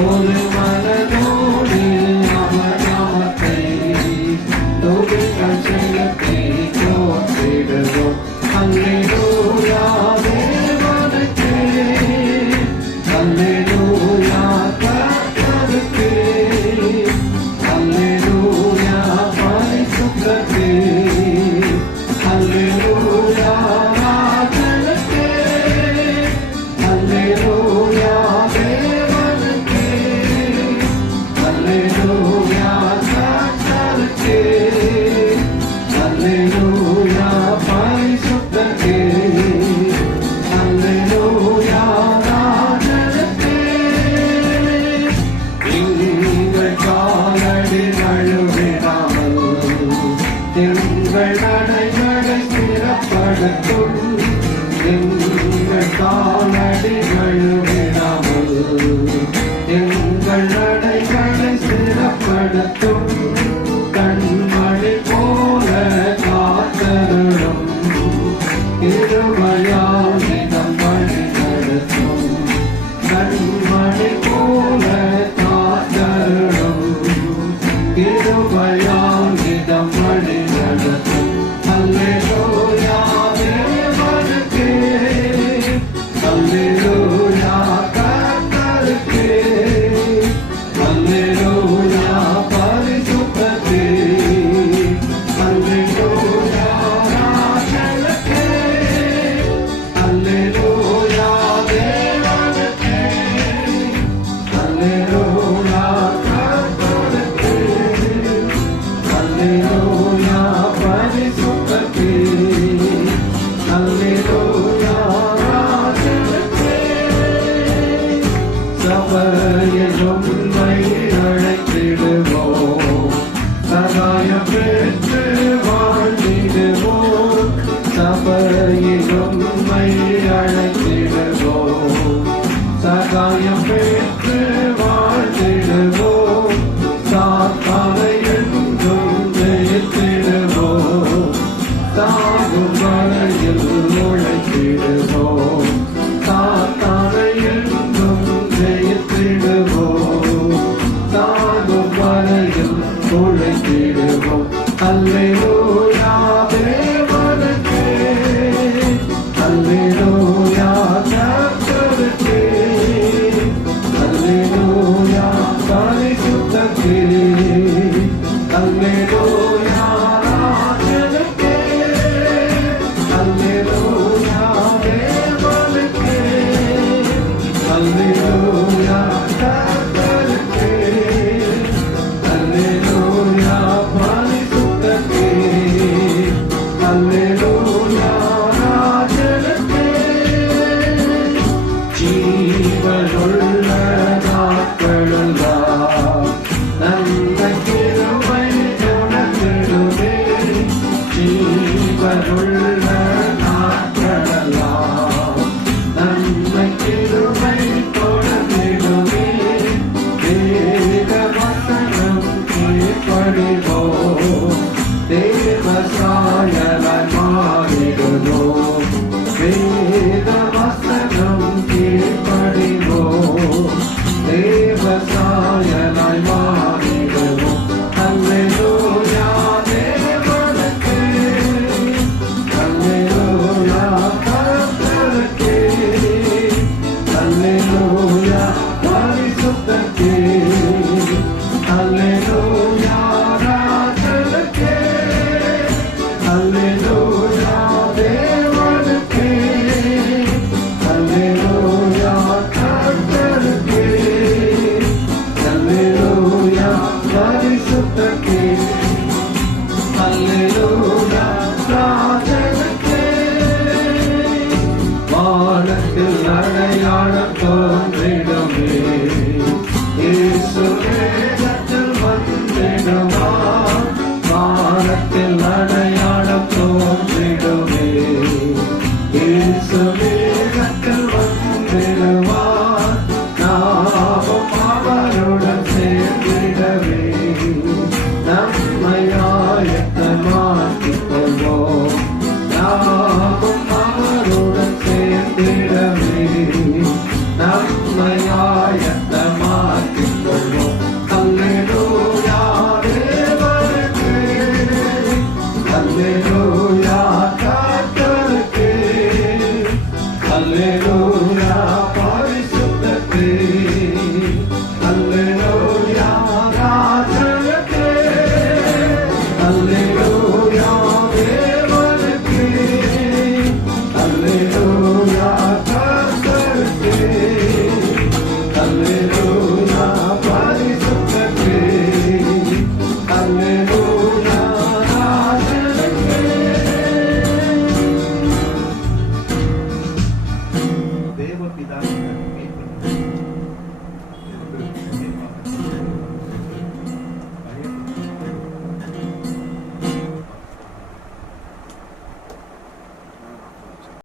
ஒரு மனதோடு அவர் நாமத்தை துதிகள் செலுத்தி போற்றிடுவோம். அல்லேலூயா தேவனுக்கே, அல்லேலூயா கர்த்தருக்கே, அல்லேலூயா பரிசுத்தருக்கே, அல்லேலூயா ராஜனுக்கே, அல்லேலூயா தேவனுக்கே, அல்லேலூயா கர்த்தருக்கே, அல்லேலூயா பரிசுத்தருக்கே, அல்லேலூயா ராஜனுக்கே. எங்கள் காலடி நழுவிடாமல் எங்கள் நடைகளை ஸ்திரப்படுத்தும். எங்கள் காலடி நழுவிடாமல் எங்கள் நடைகளை ஸ்திரப்படுத்தும். கண்மணி போல காத்தருளும், கிருபையால் நிதம் வழி நடத்தும். கண்மணி போல காத்தருளும், கிருபையால் நிதம் வழி நடத்தும். அல்லேலூயா தேவனுக்கே, அல்லேலூயா கர்த்தருக்கே, அல்லேலூயா பரிசுத்தருக்கே, அல்லேலூயா ராஜனுக்கே, அல்லேலூயா தேவனுக்கே, அல்லேலூயா கர்த்தருக்கே, அல்லேலூயா பரிசுத்தருக்கே, அல்லேலூயா ராஜனுக்கே. சபையில் உம்மை அழைத்திடுவோம், சகாயம் பெற்று வாழ்ந்திடுவோம். சபையில் உம்மை அழைத்திடுவோம், சகாயம் பெற்று வாழ்ந்திடுவோம். சாத்தானை என்றும் ஜெயித்திடுவோம், சாகும் வரையில் உழைத்திடுவோம். சாத்தானை என்றும் ஜெயித்திடுவோம், தேவபிதாவின் நன்மை